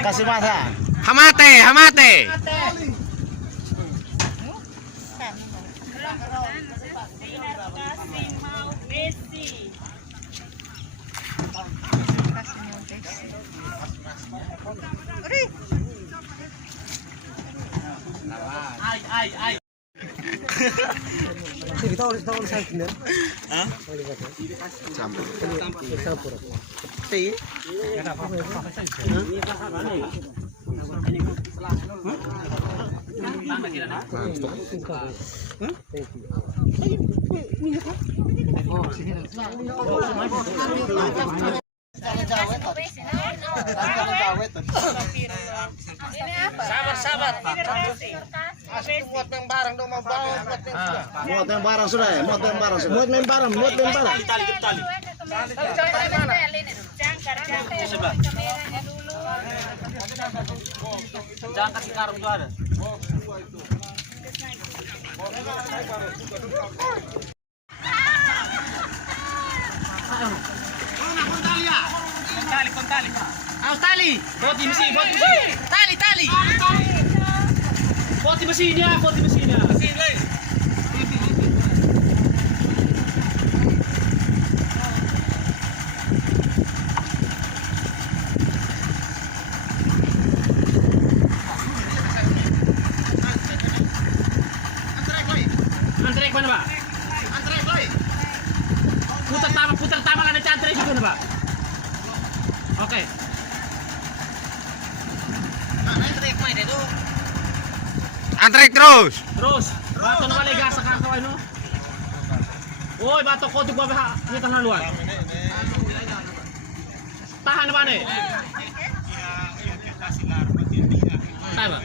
Kasih masa. Hamate, hamate. Ay. Kita ulit saya bener. Hah? Campur. Sabar. Muat yang barang dong mau bawa muat yang barang sudah ya, muat yang barang. Tali. Jangan kasih karung tuh ada. Kontali. Tali. Buat di mesin. Tali. Buat di mesinnya. Mesin lagi. Antrek mana, Pak? Antrek lagi. Putar taman ada cantrek juga, Pak. Oke. Antrek main itu. Antrek terus. Bato na balik asa ka kaway no. Oy, bato ko ti gwa ni tahan luan. Tahan ba ni? Tahan ba?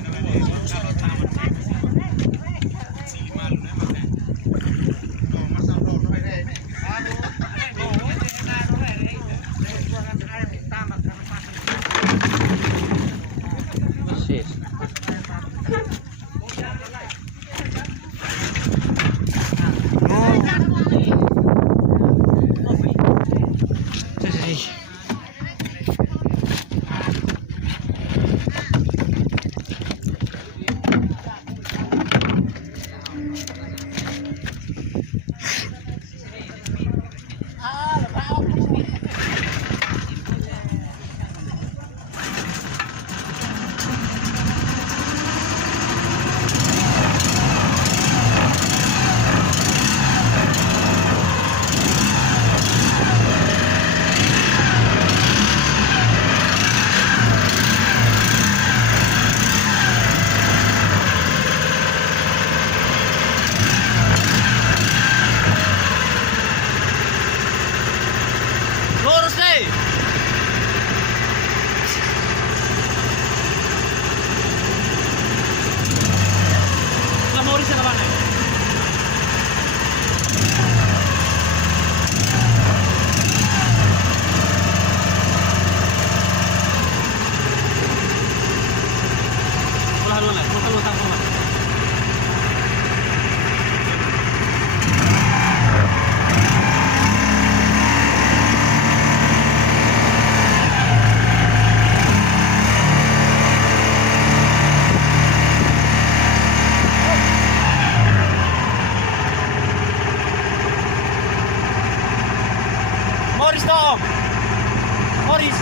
Morris.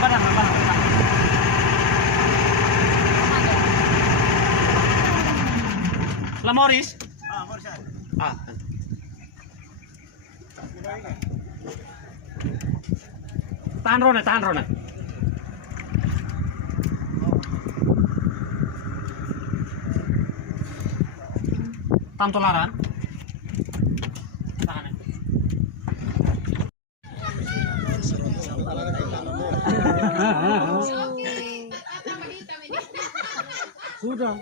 Padang. La Morris. Morris. Tahan Rona. Tantolaran. Tahan. Sudah.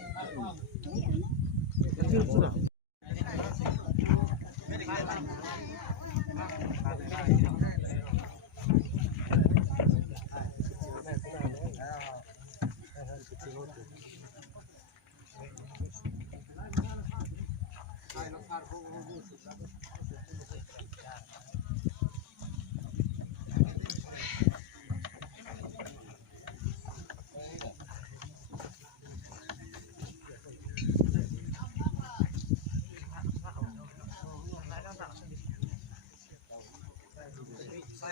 Saya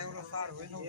udah saru ini.